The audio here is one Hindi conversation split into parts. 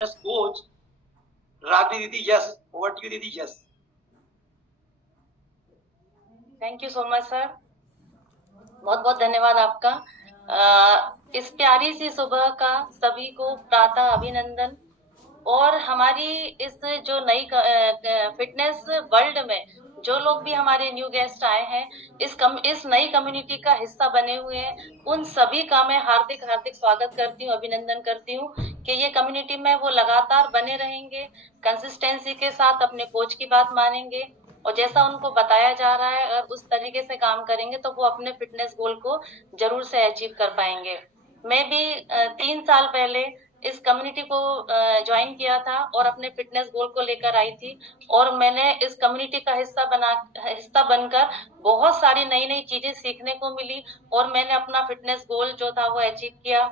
coach Ragni Didi, yes. Over to you, Didi, yes. Thank you so much sir, बहुत बहुत धन्यवाद आपका। इस प्यारी सी सुबह का सभी को प्रातः अभिनंदन। और हमारी इस जो नई फिटनेस वर्ल्ड में जो लोग भी हमारे न्यू गेस्ट आए हैं, इस नई कम्युनिटी का हिस्सा बने हुए हैं, उन सभी का मैं हार्दिक हार्दिक स्वागत करती हूँ, अभिनंदन करती हूँ कि ये कम्युनिटी में वो लगातार बने रहेंगे, कंसिस्टेंसी के साथ अपने कोच की बात मानेंगे और जैसा उनको बताया जा रहा है अगर उस तरीके से काम करेंगे तो वो अपने फिटनेस गोल को जरूर से अचीव कर पाएंगे। मैं भी 3 साल पहले इस कम्युनिटी को ज्वाइन किया था और अपने फिटनेस गोल को लेकर आई थी और मैंने इस कम्युनिटी का हिस्सा बनकर बहुत सारी नई नई चीजें सीखने को मिली और मैंने अपना फिटनेस गोल जो था वो अचीव किया।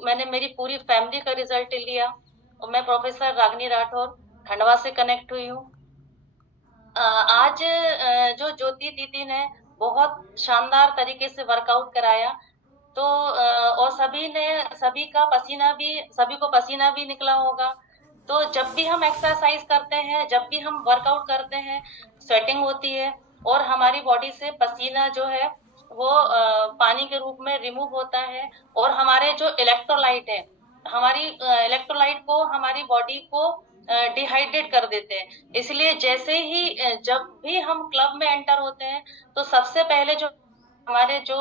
मैंने मेरी पूरी फैमिली का रिजल्ट लिया और मैं प्रोफेसर रागनी राठौर खंडवा से कनेक्ट हुई हूँ। आज जो ज्योति दीदी ने बहुत शानदार तरीके से वर्कआउट कराया, तो और सभी को पसीना भी निकला होगा। तो जब भी हम एक्सरसाइज करते हैं, जब भी हम वर्कआउट करते हैं, स्वेटिंग होती है और हमारी बॉडी से पसीना जो है वो पानी के रूप में रिमूव होता है और हमारे जो इलेक्ट्रोलाइट है, हमारी इलेक्ट्रोलाइट को हमारी बॉडी को डिहाइड्रेट कर देते हैं। इसलिए जैसे ही जब भी हम क्लब में एंटर होते हैं तो सबसे पहले जो हमारे जो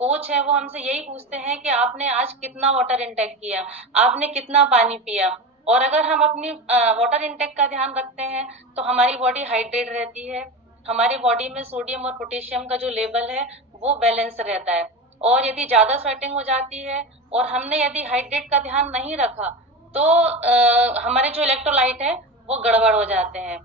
कोच है वो हमसे यही पूछते हैं कि आपने आज कितना वाटर इंटेक किया, आपने कितना पानी पिया। और अगर हम अपनी वाटर इंटेक का ध्यान रखते हैं तो हमारी बॉडी हाइड्रेट रहती है, हमारी बॉडी में सोडियम और पोटेशियम का जो लेवल है वो बैलेंस रहता है। और यदि ज्यादा स्वेटिंग हो जाती है और हमने यदि हाइड्रेट का ध्यान नहीं रखा तो हमारे जो इलेक्ट्रोलाइट है वो गड़बड़ हो जाते हैं।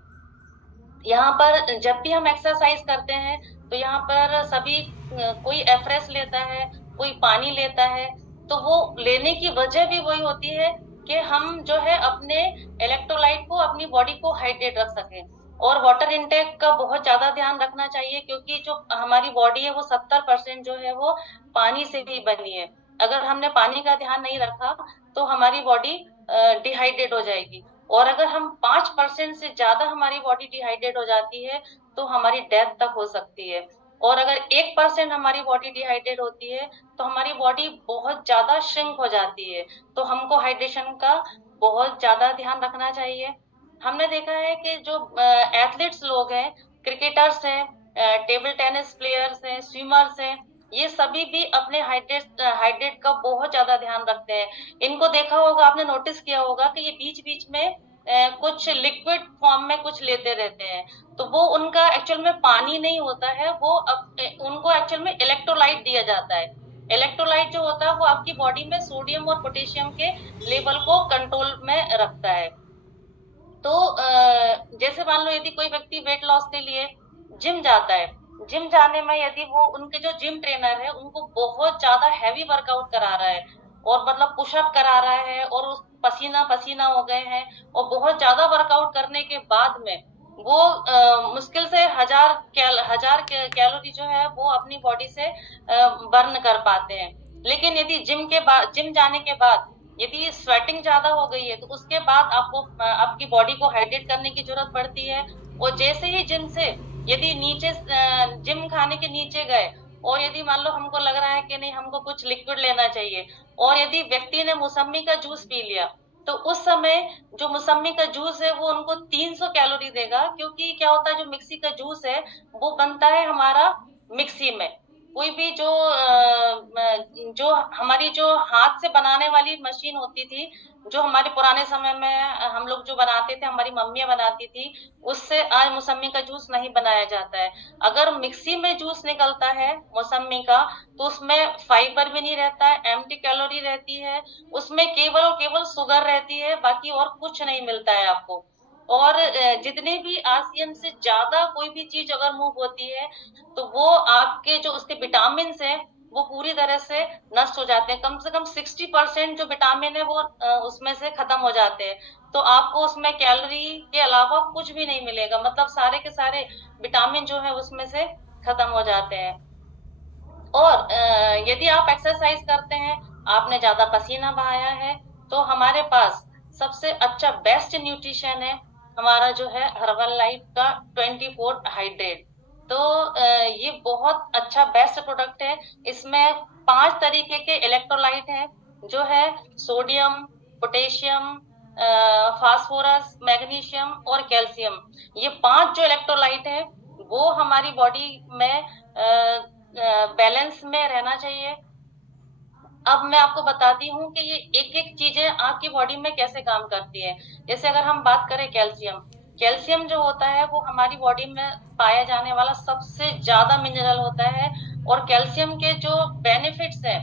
यहाँ पर जब भी हम एक्सरसाइज करते हैं तो यहाँ पर सभी कोई एफरेस लेता है, कोई पानी लेता है, तो वो लेने की वजह भी वही होती है कि हम जो है अपने इलेक्ट्रोलाइट को, अपनी बॉडी को हाइड्रेट रख सकें। और वाटर इनटेक का बहुत ज्यादा ध्यान रखना चाहिए क्योंकि जो हमारी बॉडी है वो 70% जो है वो पानी से ही बनी है। अगर हमने पानी का ध्यान नहीं रखा तो हमारी बॉडी डिहाइड्रेट हो जाएगी और अगर हम 5% से ज्यादा हमारी बॉडी डिहाइड्रेट हो जाती है तो हमारी डेथ तक हो सकती है। और अगर 1% हमारी बॉडी डिहाइड्रेट होती है तो हमारी बॉडी बहुत ज्यादा श्रिंक हो जाती है। तो हमको हाइड्रेशन का बहुत ज्यादा ध्यान रखना चाहिए। हमने देखा है कि जो एथलीट्स लोग हैं, क्रिकेटर्स हैं, टेबल टेनिस प्लेयर्स हैं, स्विमर्स हैं, ये सभी भी अपने हाइड्रेट का बहुत ज्यादा ध्यान रखते हैं। इनको देखा होगा, आपने नोटिस किया होगा कि ये बीच बीच में कुछ लिक्विड फॉर्म में कुछ लेते रहते हैं, तो वो उनका एक्चुअल में पानी नहीं होता है, उनको एक्चुअल में इलेक्ट्रोलाइट दिया जाता है। इलेक्ट्रोलाइट जो होता है वो आपकी बॉडी में सोडियम और पोटेशियम के लेवल को कंट्रोल में रखता है। तो जैसे मान लो यदि कोई व्यक्ति वेट लॉस के लिए जिम जाता है, जिम जाने में यदि वो उनके जो जिम ट्रेनर है उनको बहुत ज्यादा हैवी वर्कआउट करा रहा है और मतलब पुशअप करा रहा है और उस पसीना पसीना हो गए हैं और बहुत ज्यादा वर्कआउट करने के बाद में वो मुश्किल से हजार कैलोरी जो है वो अपनी बॉडी से बर्न कर पाते हैं। लेकिन यदि जिम जाने के बाद यदि स्वेटिंग ज्यादा हो गई है तो उसके बाद आपको आपकी बॉडी को हाइड्रेट करने की जरूरत पड़ती है। और जैसे ही जिम से यदि नीचे जिम खाने के नीचे गए और यदि मान लो हमको लग रहा है कि नहीं, हमको कुछ लिक्विड लेना चाहिए और यदि व्यक्ति ने मौसम्मी का जूस पी लिया तो उस समय जो मौसम्मी का जूस है वो उनको 300 कैलोरी देगा। क्योंकि क्या होता है, जो मिक्सी का जूस है वो बनता है हमारा मिक्सी में। कोई भी जो हमारी जो हाथ से बनाने वाली मशीन होती थी, जो हमारे पुराने समय में हम लोग जो बनाते थे, हमारी मम्मियां बनाती थी, उससे आज मौसम्मी का जूस नहीं बनाया जाता है। अगर मिक्सी में जूस निकलता है मौसम्मी का तो उसमें फाइबर भी नहीं रहता है, एम्प्टी कैलोरी रहती है, उसमें केवल और केवल शुगर रहती है, बाकी और कुछ नहीं मिलता है आपको। और जितने भी आरसीएम से ज्यादा कोई भी चीज अगर मूव होती है तो वो आपके जो उसके विटामिन है वो पूरी तरह से नष्ट हो जाते हैं। कम से कम 60% जो विटामिन है वो उसमें से खत्म हो जाते हैं। तो आपको उसमें कैलोरी के अलावा कुछ भी नहीं मिलेगा, मतलब सारे के सारे विटामिन जो है उसमें से खत्म हो जाते हैं। और यदि आप एक्सरसाइज करते हैं, आपने ज्यादा पसीना बहाया है, तो हमारे पास सबसे अच्छा बेस्ट न्यूट्रिशन है हमारा जो है हर्बल लाइफ का 24 हाइड्रेट। तो ये बहुत अच्छा बेस्ट प्रोडक्ट है। इसमें 5 तरीके के इलेक्ट्रोलाइट हैं, जो है सोडियम, पोटेशियम, फास्फोरस, मैग्नीशियम और कैल्शियम। ये 5 जो इलेक्ट्रोलाइट है वो हमारी बॉडी में बैलेंस में रहना चाहिए। अब मैं आपको बताती हूँ कि ये एक एक चीजें आपकी बॉडी में कैसे काम करती है। जैसे अगर हम बात करें कैल्शियम, कैल्शियम जो होता है वो हमारी बॉडी में पाया जाने वाला सबसे ज्यादा मिनरल होता है। और कैल्शियम के जो बेनिफिट्स है,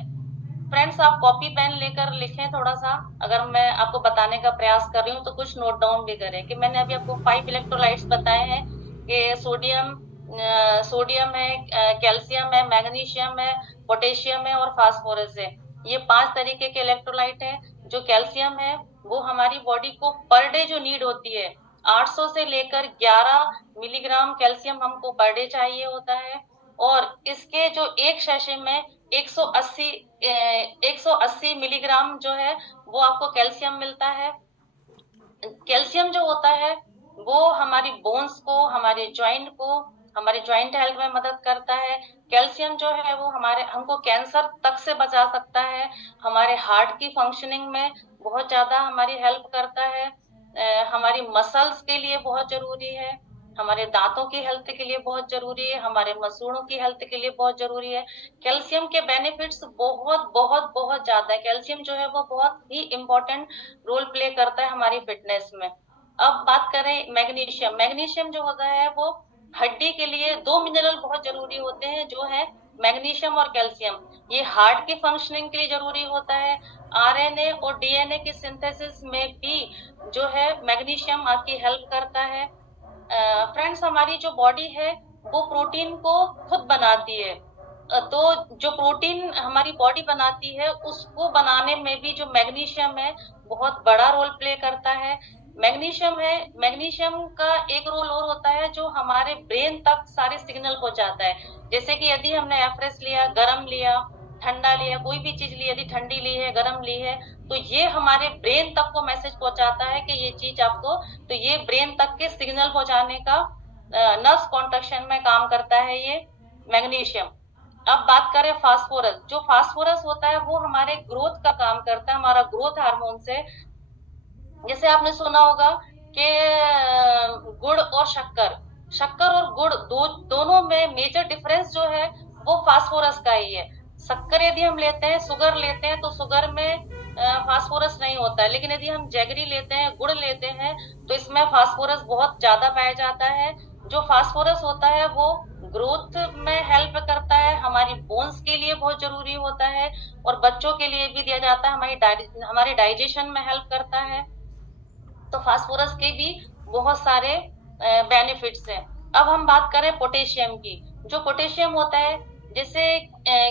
फ्रेंड्स आप कॉपी पेन लेकर लिखें थोड़ा सा। अगर मैं आपको बताने का प्रयास कर रही हूँ तो कुछ नोट डाउन भी करें कि मैंने अभी आपको 5 इलेक्ट्रोलाइट्स बताए हैं कि सोडियम है, कैल्शियम है, मैग्नीशियम है, पोटेशियम है और फास्फोरस है। ये 5 तरीके के इलेक्ट्रोलाइट है। जो कैल्शियम है वो हमारी बॉडी को पर डे जो नीड होती है, 800 से लेकर 11 मिलीग्राम कैल्शियम हमको पर डे चाहिए होता है। और इसके जो एक शैशे में 180 मिलीग्राम जो है वो आपको कैल्शियम मिलता है। कैल्शियम जो होता है वो हमारी बोन्स को, हमारे ज्वाइंट को, हमारे ज्वाइंट हेल्थ में मदद करता है। कैल्शियम जो है वो हमको कैंसर तक से बचा सकता है। हमारे हार्ट की फंक्शनिंग में बहुत ज्यादा हमारी हेल्प करता है। हमारी मसल्स के लिए बहुत जरूरी है, हमारे दांतों की हेल्थ के लिए बहुत जरूरी है, हमारे मसूड़ों की हेल्थ के लिए बहुत जरूरी है। कैल्शियम के बेनिफिट्स बहुत बहुत बहुत ज्यादा है। कैल्शियम जो है वो बहुत ही इम्पोर्टेंट रोल प्ले करता है हमारी फिटनेस में। अब बात करें मैग्नीशियम, मैग्नीशियम जो होता है वो हड्डी के लिए 2 मिनरल बहुत जरूरी होते हैं, जो है मैग्नीशियम और कैल्शियम। ये हार्ट की फंक्शनिंग के लिए जरूरी होता है। आरएनए और डीएनए की सिंथेसिस में भी जो है मैग्नीशियम आपकी हेल्प करता है। फ्रेंड्स हमारी जो बॉडी है वो प्रोटीन को खुद बनाती है। तो जो प्रोटीन हमारी बॉडी बनाती है उसको बनाने में भी जो मैग्नीशियम है बहुत बड़ा रोल प्ले करता है। मैग्नीशियम का एक रोल और होता है जो हमारे ब्रेन तक सारे सिग्नल पहुंचाता है। जैसे कि यदि हमने एफरेस लिया, गरम लिया, ठंडा लिया, कोई भी चीज ली, यदि ठंडी ली है, गरम ली है, तो ये हमारे ब्रेन तक को मैसेज पहुंचाता है कि ये चीज आपको, तो ये ब्रेन तक के सिग्नल पहुंचाने का नर्व्स कॉन्ट्रैक्शन में काम करता है ये मैग्नीशियम। अब बात करें फास्फोरस, जो फास्फोरस होता है वो हमारे ग्रोथ का काम करता है, हमारा ग्रोथ हार्मोन से। जैसे आपने सुना होगा कि गुड़ और शक्कर, शक्कर और गुड़ दोनों में मेजर डिफरेंस जो है वो फास्फोरस का ही है। शक्कर यदि हम लेते हैं, शुगर लेते हैं, तो शुगर में फास्फोरस नहीं होता है, लेकिन यदि हम जैगरी लेते हैं, गुड़ लेते हैं, तो इसमें फास्फोरस बहुत ज्यादा पाया जाता है। जो फास्फोरस होता है वो ग्रोथ में हेल्प करता है, हमारी बोन्स के लिए बहुत जरूरी होता है और बच्चों के लिए भी दिया जाता है, हमारी डाइजेशन में हेल्प करता है। तो फास्फोरस के भी बहुत सारे बेनिफिट्स हैं। अब हम बात करें पोटेशियम की। जो पोटेशियम होता है, जैसे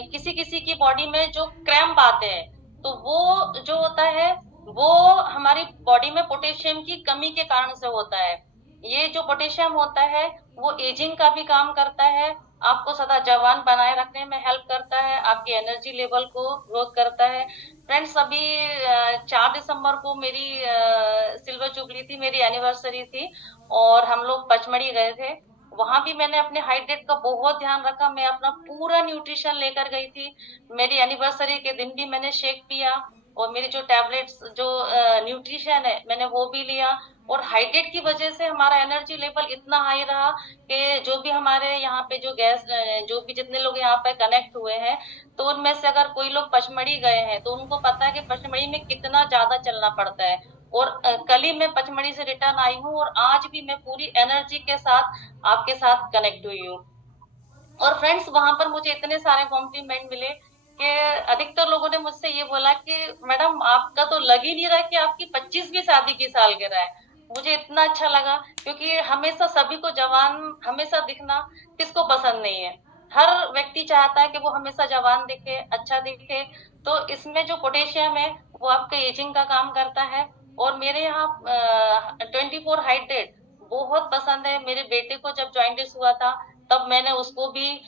किसी किसी की बॉडी में जो क्रैम्प आते हैं, तो वो जो होता है वो हमारी बॉडी में पोटेशियम की कमी के कारण से होता है। ये जो पोटेशियम होता है वो एजिंग का भी काम करता है, आपको सदा जवान बनाए रखने में हेल्प करता है, आपकी एनर्जी लेवल को ग्रोथ करता है। फ्रेंड्स अभी 4 दिसंबर को मेरी सिल्वर जुबली थी, मेरी एनिवर्सरी थी, और हम लोग पचमढ़ी गए थे। वहां भी मैंने अपने हाइड्रेट का बहुत ध्यान रखा, मैं अपना पूरा न्यूट्रिशन लेकर गई थी। मेरी एनिवर्सरी के दिन भी मैंने शेक पिया, और मेरी जो टैबलेट्स जो न्यूट्रिशन है मैंने वो भी लिया। और हाइड्रेट की वजह से हमारा एनर्जी लेवल इतना हाई रहा कि जो भी हमारे यहाँ पे जो भी जितने लोग यहाँ पे कनेक्ट हुए हैं, तो उनमें से अगर कोई लोग पचमढ़ी गए हैं तो उनको पता है कि पचमढ़ी में कितना ज्यादा चलना पड़ता है। और कल ही मैं पचमढ़ी से रिटर्न आई हूँ और आज भी मैं पूरी एनर्जी के साथ आपके साथ कनेक्ट हुई हूँ। और फ्रेंड्स वहां पर मुझे इतने सारे कॉम्प्लीमेंट मिले कि अधिकतर लोगों ने मुझसे ये बोला कि मैडम आपका तो लग ही नहीं रहा कि आपकी 25वीं शादी की सालगिरह है। मुझे इतना अच्छा लगा, क्योंकि हमेशा सभी को जवान हमेशा दिखना किसको पसंद नहीं है। हर व्यक्ति चाहता है कि वो हमेशा जवान दिखे, अच्छा दिखे। तो इसमें जो पोटेशियम है वो आपके एजिंग का काम करता है। और मेरे यहाँ 24 हाइड्रेट बहुत पसंद है। मेरे बेटे को जब जॉइंटिस हुआ था तब मैंने उसको भी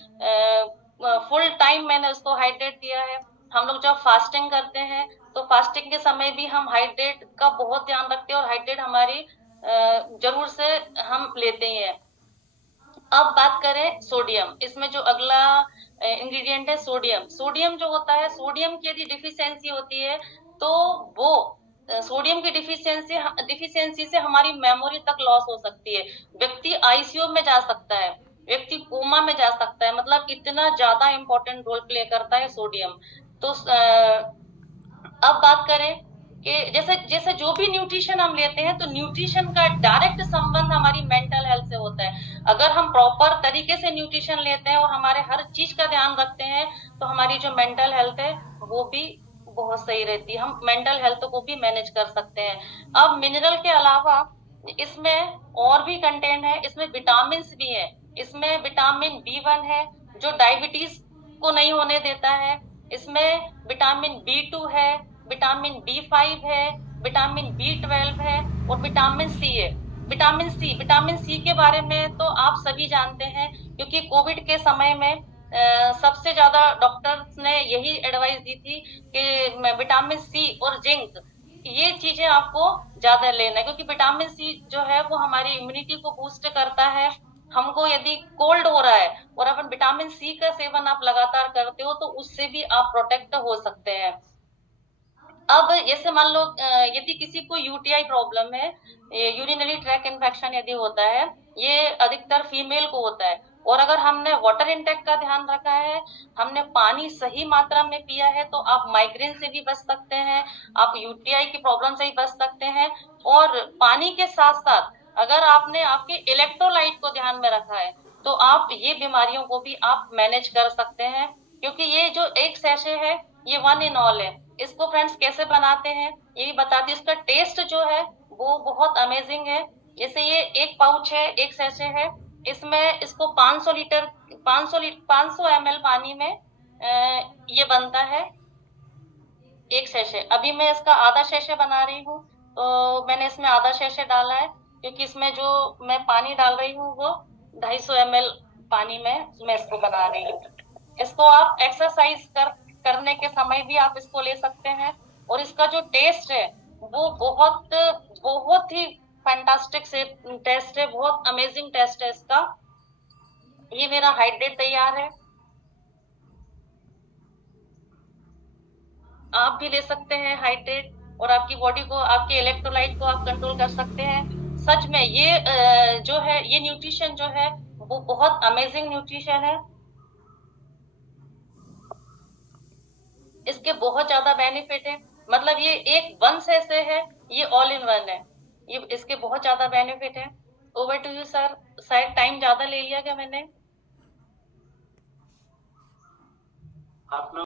फुल टाइम मैंने उसको हाइड्रेट दिया है। हम लोग जब फास्टिंग करते हैं तो फास्टिंग के समय भी हम हाइड्रेट का बहुत ध्यान रखते हैं और हाइड्रेट हमारी जरूर से हम लेते ही हैं। अब बात करें सोडियम, इसमें जो अगला इंग्रेडिएंट है सोडियम। सोडियम जो होता है, सोडियम की यदि डिफिशियंसी होती है तो वो सोडियम की डिफिशियंसी से हमारी मेमोरी तक लॉस हो सकती है, व्यक्ति आईसीयू में जा सकता है, व्यक्ति कोमा में जा सकता है, मतलब इतना ज्यादा इंपॉर्टेंट रोल प्ले करता है सोडियम। तो अब बात करें कि जैसे जैसे जो भी न्यूट्रिशन हम लेते हैं तो न्यूट्रिशन का डायरेक्ट संबंध हमारी मेंटल हेल्थ से होता है। अगर हम प्रॉपर तरीके से न्यूट्रिशन लेते हैं और हमारे हर चीज का ध्यान रखते हैं तो हमारी जो मेंटल हेल्थ है वो भी बहुत सही रहती है, हम मेंटल हेल्थ को भी मैनेज कर सकते हैं। अब मिनरल के अलावा इसमें और भी कंटेंट है, इसमें विटामिन भी है। इसमें विटामिन B1 है जो डायबिटीज को नहीं होने देता है, इसमें विटामिन B2 है, विटामिन B5 है, विटामिन B12 है और विटामिन सी है। विटामिन सी के बारे में तो आप सभी जानते हैं, क्योंकि कोविड के समय में सबसे ज्यादा डॉक्टर्स ने यही एडवाइस दी थी कि विटामिन सी और जिंक ये चीजें आपको ज्यादा लेना है, क्योंकि विटामिन सी जो है वो हमारी इम्यूनिटी को बूस्ट करता है। हमको यदि कोल्ड हो रहा है और अपन विटामिन सी का सेवन आप लगातार करते हो तो उससे भी आप प्रोटेक्ट हो सकते हैं। अब जैसे मान लो यदि किसी को यूटीआई प्रॉब्लम है, यूरिनरी ट्रैक इन्फेक्शन यदि होता है, ये अधिकतर फीमेल को होता है, और अगर हमने वाटर इंटेक का ध्यान रखा है, हमने पानी सही मात्रा में पिया है, तो आप माइग्रेन से भी बच सकते हैं, आप यूटीआई की प्रॉब्लम से भी बच सकते हैं। और पानी के साथ साथ अगर आपने आपके इलेक्ट्रोलाइट को ध्यान में रखा है तो आप ये बीमारियों को भी आप मैनेज कर सकते हैं, क्योंकि ये जो एक सैशे है ये वन इन ऑल है। इसको फ्रेंड्स कैसे बनाते हैं ये भी बताती हूँ। इसका टेस्ट जो है वो बहुत अमेजिंग है। जैसे ये एक पाउच है, एक सैशे है, इसमें इसको 500 ml पानी में ये बनता है एक सैशे। अभी मैं इसका आधा सैशे बना रही हूँ, तो मैंने इसमें आधा सैशे डाला है, क्योंकि इसमें जो मैं पानी डाल रही हूँ वो 250 ml पानी में मैं इसको बना रही हूँ। इसको आप एक्सरसाइज करने के समय भी आप इसको ले सकते हैं, और इसका जो टेस्ट है वो बहुत बहुत ही फैंटास्टिक से टेस्ट है, बहुत अमेजिंग टेस्ट है इसका। ये मेरा हाइड्रेट तैयार है, आप भी ले सकते हैं हाइड्रेट, और आपकी बॉडी को, आपके इलेक्ट्रोलाइट को आप कंट्रोल कर सकते हैं। सच में ये जो है ये न्यूट्रिशन जो है वो बहुत अमेजिंग न्यूट्रिशन है। इसके बहुत ज्यादा बेनिफिट है, मतलब ये एक वन से है, ये ऑल इन वन है, ये इसके बहुत ज्यादा बेनिफिट है। ओवर टू यू सर, शायद टाइम ज्यादा ले लिया क्या मैंने? आपने